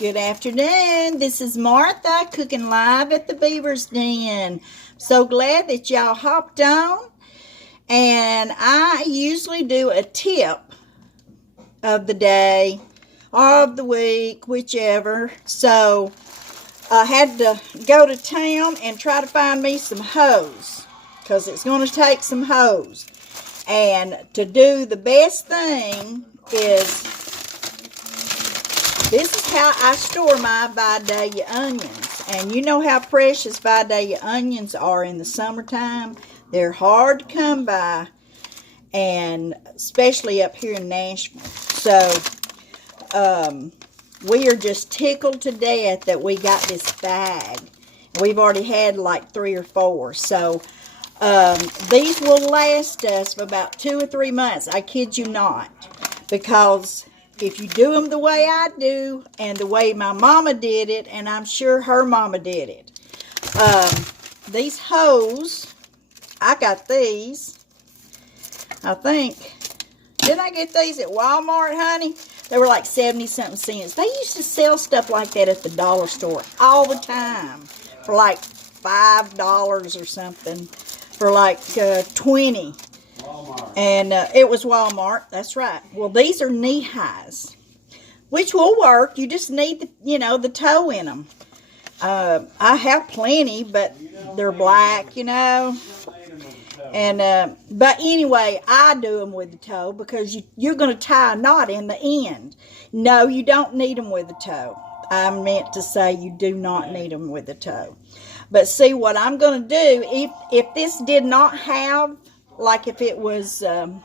Good afternoon. This is Martha cooking live at the Beaver's Den. So glad that y'all hopped on. And I usually do a tip of the day or of the week, whichever. So I had to go to town and try to find me some hose because it's going to take some hose. And to do the best thing is, this is how I store my Vidalia onions. And you know how precious Vidalia onions are in the summertime. They're hard to come by, and especially up here in Nashville. So, we are just tickled to death that we got this bag. We've already had like 3 or 4. So, these will last us for about 2 or 3 months. I kid you not. Because if you do them the way I do, and the way my mama did it, and I'm sure her mama did it. These hose, I got these. I think, didn't I get these at Walmart, honey? They were like 70-something cents. They used to sell stuff like that at the dollar store all the time. For like $5 or something. For like 20. Walmart. And it was Walmart. That's right. Well, these are knee-highs, which will work. You just need the, the toe in them. I have plenty, but they're black, And but anyway, I do them with the toe because you're going to tie a knot in the end. No, you don't need them with the toe. I meant to say you do not need them with the toe. But see, what I'm going to do, if this did not have, like if it was, like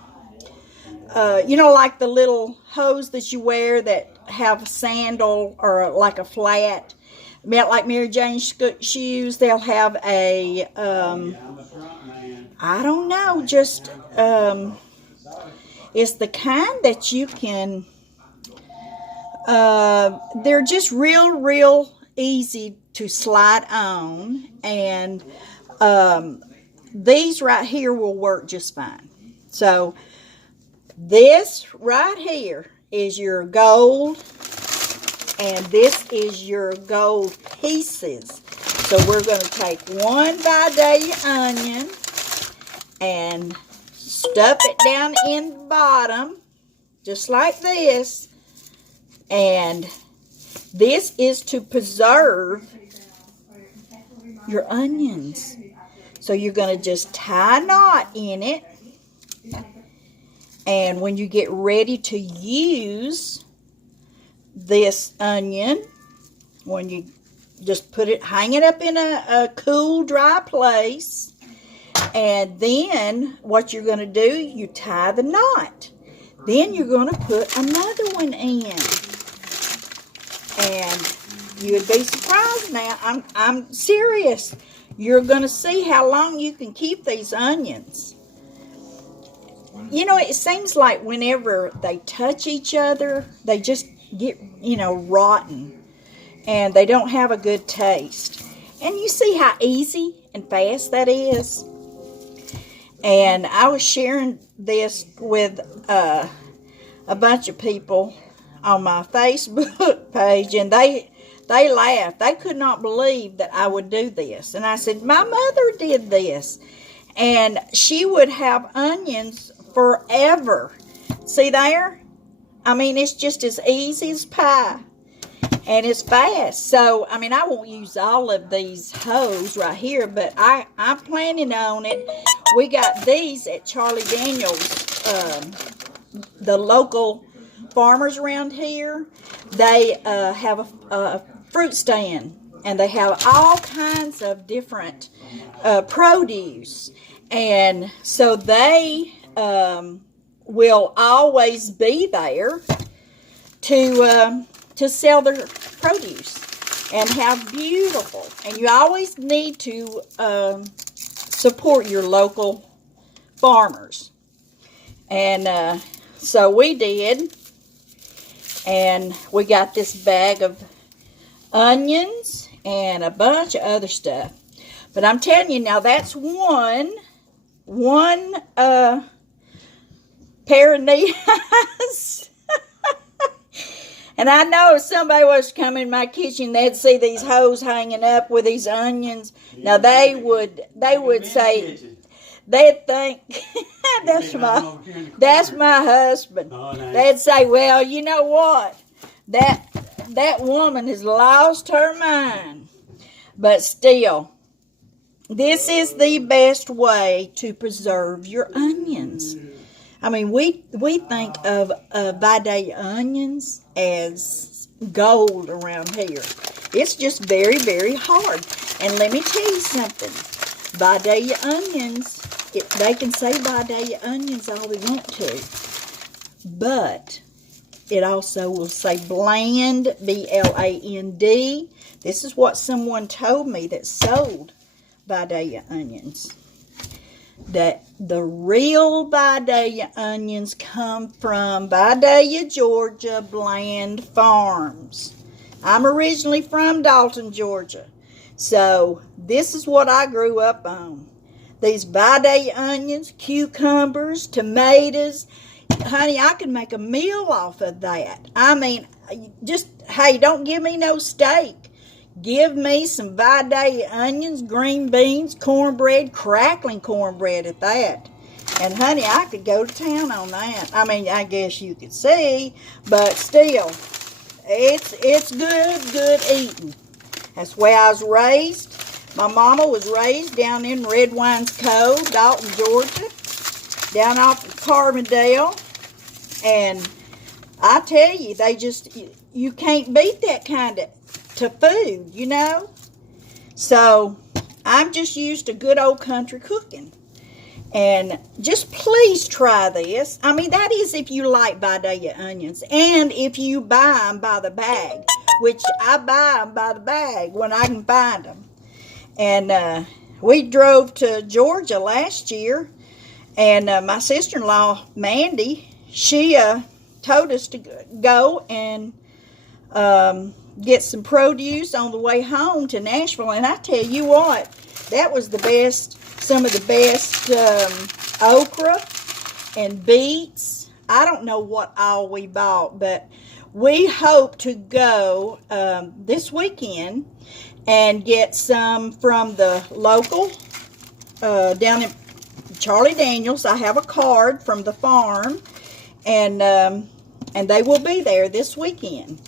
the little hose that you wear that have a sandal or like a flat, like Mary Jane's shoes, they'll have a, I don't know, just, it's the kind that you can, they're just real easy to slide on, and these right here will work just fine. So this right here is your gold, and this is your gold pieces. So we're going to take one Vidalia onion and stuff it down in the bottom, just like this. And this is to preserve your onions. So you're going to just tie a knot in it. And when you get ready to use this onion, when you just hang it up in a cool, dry place. And then what you're going to do, you tie the knot. Then you're going to put another one in. And you would be surprised now. I'm serious. You're going to see how long you can keep these onions. It seems like whenever they touch each other, they just get, rotten. And they don't have a good taste. And you see how easy and fast that is. And I was sharing this with a bunch of people on my Facebook page, and they laughed. They could not believe that I would do this. And I said, my mother did this. And she would have onions forever. See there? I mean, it's just as easy as pie. And it's fast. So, I mean, I won't use all of these hose right here, but I'm planning on it. We got these at Charlie Daniels, the local farmers around here. They have a fruit stand, and they have all kinds of different produce. And so they will always be there to sell their produce, and how beautiful. And you always need to support your local farmers. And so we did, and we got this bag of onions and a bunch of other stuff. But I'm telling you now, that's one pair of knee highs. And I know if somebody was to come in my kitchen, they'd see these hoes hanging up with these onions. Now they would say, they'd think that's my husband. They'd say, well, you know what? That woman has lost her mind. But still, this is the best way to preserve your onions. I mean, we think of Vidalia onions as gold around here. It's just very, very hard. And let me tell you something. Vidalia onions, they can say Vidalia onions all they want to. But it also will say bland, B-L-A-N-D. This is what someone told me that sold Vidalia onions. That the real Vidalia onions come from Vidalia, Georgia, Bland Farms. I'm originally from Dalton, Georgia. So this is what I grew up on. These Vidalia onions, cucumbers, tomatoes. Honey, I could make a meal off of that. I mean, just, hey, don't give me no steak. Give me some Vidalia onions, green beans, cornbread, crackling cornbread at that. And, honey, I could go to town on that. I mean, I guess you could see, but still, it's good eating. That's the way I was raised. My mama was raised down in Red Wines Cove, Dalton, Georgia, down off of Carbondale. And I tell you, you can't beat that kind of to food, you know. So I'm just used to good old country cooking. And just please try this. I mean, that is if you like Vidalia onions. And if you buy them by the bag, which I buy them by the bag when I can find them. And we drove to Georgia last year. And my sister-in-law, Mandy, she told us to go and get some produce on the way home to Nashville. And I tell you what, that was the best, some of the best okra and beets. I don't know what all we bought, but we hope to go this weekend and get some from the local down in Charlie Daniels. I have a card from the farm, and they will be there this weekend.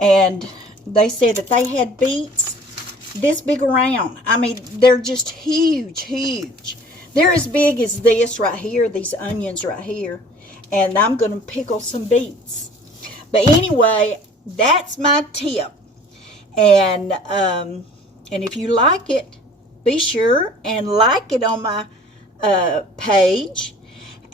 And they said that they had beets this big around. I mean, they're just huge, huge. They're as big as this right here, these onions right here. And I'm going to pickle some beets. But anyway, that's my tip. And if you like it, be sure and like it on my page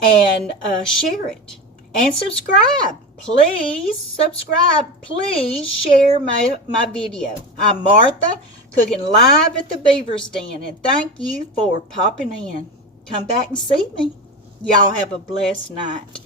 and share it. And subscribe. Please subscribe. Please share my video. I'm Martha, cooking live at the Beaver's Den. And thank you for popping in. Come back and see me. Y'all have a blessed night.